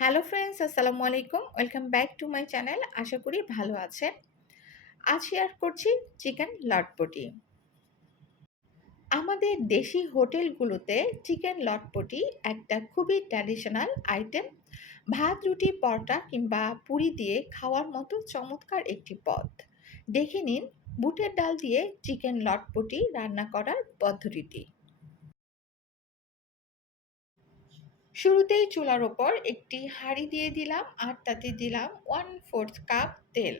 Hello friends, আসসালামু আলাইকুম। Welcome back to my channel. আশা করি ভালো আছেন। আজ শেয়ার করছি চিকেন লটপটি। আমাদের দেশি হোটেলগুলোতে চিকেন লটপটি একটা খুবই ট্র্যাডিশনাল আইটেম। ভাত, রুটি, পরোটা কিংবা পুরি দিয়ে খাওয়ার মতো চমৎকার একটি পদ। দেখে নিন বুটের ডাল দিয়ে চিকেন লটপটি রান্না করার পদ্ধতিটি। শুরুতেই চুলার ওপর একটি হাঁড়ি দিয়ে দিলাম আর তাতে দিলাম 1/4 কাপ তেল।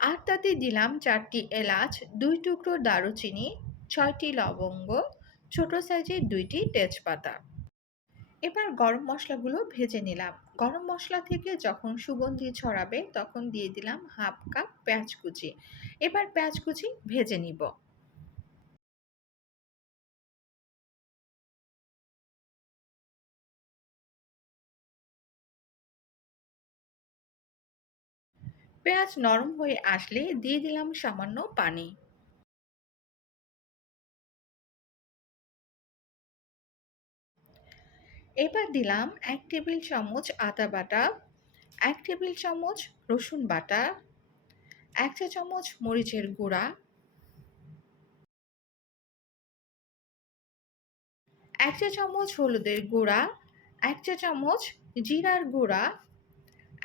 আর তাতে দিলাম 4টি এলাচ, 2 টুকরো দারুচিনি, 6টি লবঙ্গ, ছোট সাইজের 2টি তেজপাতা। এবার গরম মশলাগুলো ভেজে নিলাম। গরম মশলা থেকে যখন সুগন্ধি ছড়াবে তখন দিয়ে দিলাম 1/2 কাপ পেঁয়াজ কুচি। এবার পেঁয়াজ কুচি ভেজে নিব। পেঁয়াজ নরম হয়ে আসলে দিয়ে দিলাম সামান্য পানি। এবার দিলাম 1 টেবিল চামচ আদা বাটা, 1 টেবিল চামচ রসুন বাটা, 1 চা চামচ মরিচের গুঁড়া, 1 চা চামচ হলুদের গুঁড়া, 1 চা চামচ জিরার গুঁড়া,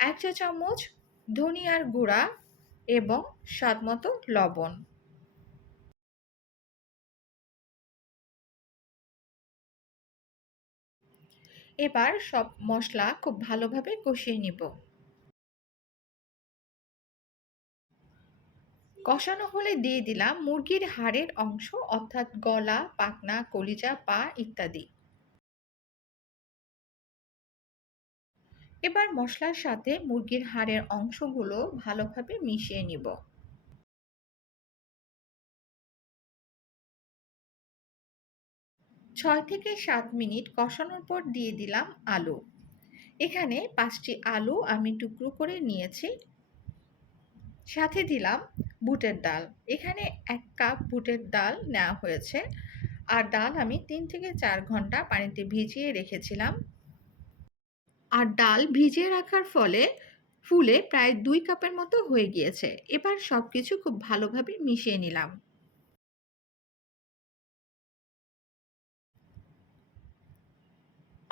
1 চা চামচ ধনিয়ার গুঁড়া এবং স্বাদমতো লবণ। এবার সব মশলা খুব ভালোভাবে কষিয়ে নিব। কষানো হলে দিয়ে দিলাম মুরগির হাড়ের অংশ অর্থাৎ গলা, পাখনা, কলিজা, পা ইত্যাদি। এবার মশলার সাথে মুরগির হাড়ের অংশগুলো ভালোভাবে মিশিয়ে নিব। 6 থেকে 7 মিনিট কষানোর পর দিয়ে দিলাম আলু। এখানে 5টি আলু আমি টুকরো করে নিয়েছি। সাথে দিলাম বুটের ডাল। এখানে 1 কাপ বুটের ডাল নেওয়া হয়েছে। আর ডাল আমি 3 থেকে 4 ঘন্টা পানিতে ভিজিয়ে রেখেছিলাম। আর ডাল ভিজিয়ে রাখার ফলে ফুলে প্রায় 2 কাপের মতো হয়ে গিয়েছে। এবার সবকিছু খুব ভালোভাবে মিশিয়ে নিলাম।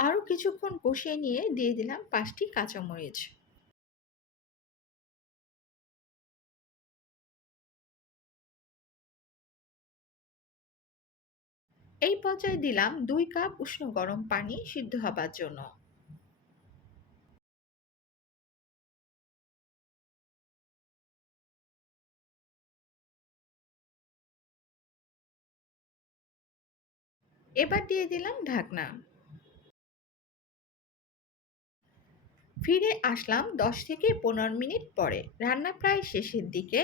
আরও কিছুক্ষণ কষিয়ে নিয়ে দিয়ে দিলাম 5টি কাঁচামরিচ। এই পর্যায়ে দিলাম 2 কাপ উষ্ণ গরম পানি সিদ্ধ হবার জন্য। এবার দিয়ে দিলাম ঢাকনা। ফিরে আসলাম 10 থেকে 15 মিনিট পরে। রান্না প্রায় শেষের দিকে।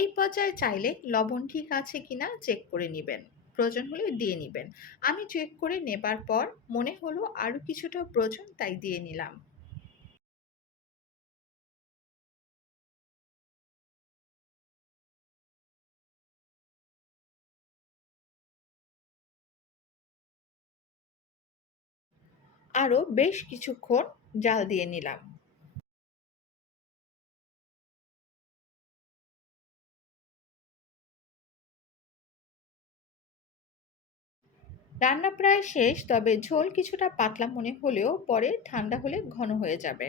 এই পর্যায়ে চাইলে লবণ ঠিক আছে কিনা চেক করে নেবেন। প্রয়োজন হলে দিয়ে নেবেন। আমি চেক করে নেবার পর মনে হলো আরও কিছুটা প্রয়োজন, তাই দিয়ে নিলাম। আরও বেশ কিছুক্ষণ জাল দিয়ে নিলাম। রান্না প্রায় শেষ, তবে ঝোল কিছুটা পাতলা মনে হলেও পরে ঠান্ডা হলে ঘন হয়ে যাবে।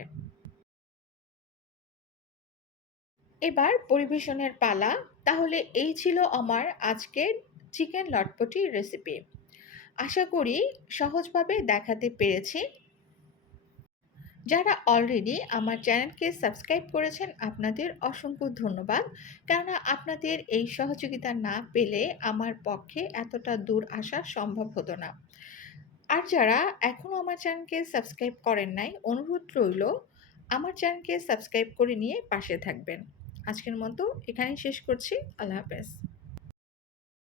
এবার পরিবেশনের পালা। তাহলে এই ছিল আমার আজকের চিকেন লটপটি রেসিপি। আশা করি সহজভাবে দেখাতে পেরেছি। যারা অলরেডি আমার চ্যানেলকে সাবস্ক্রাইব করেছেন আপনাদের অসংখ্য ধন্যবাদ। কেননা আপনাদের এই সহযোগিতা না পেলে আমার পক্ষে এতটা দূর আসা সম্ভব হতো না। আর যারা এখনও আমার চ্যানেলকে সাবস্ক্রাইব করেন নাই, অনুরোধ রইল আমার চ্যানেলকে সাবস্ক্রাইব করে নিয়ে পাশে থাকবেন। আজকের মতো এখানেই শেষ করছি। আল্লাহ হাফেজ।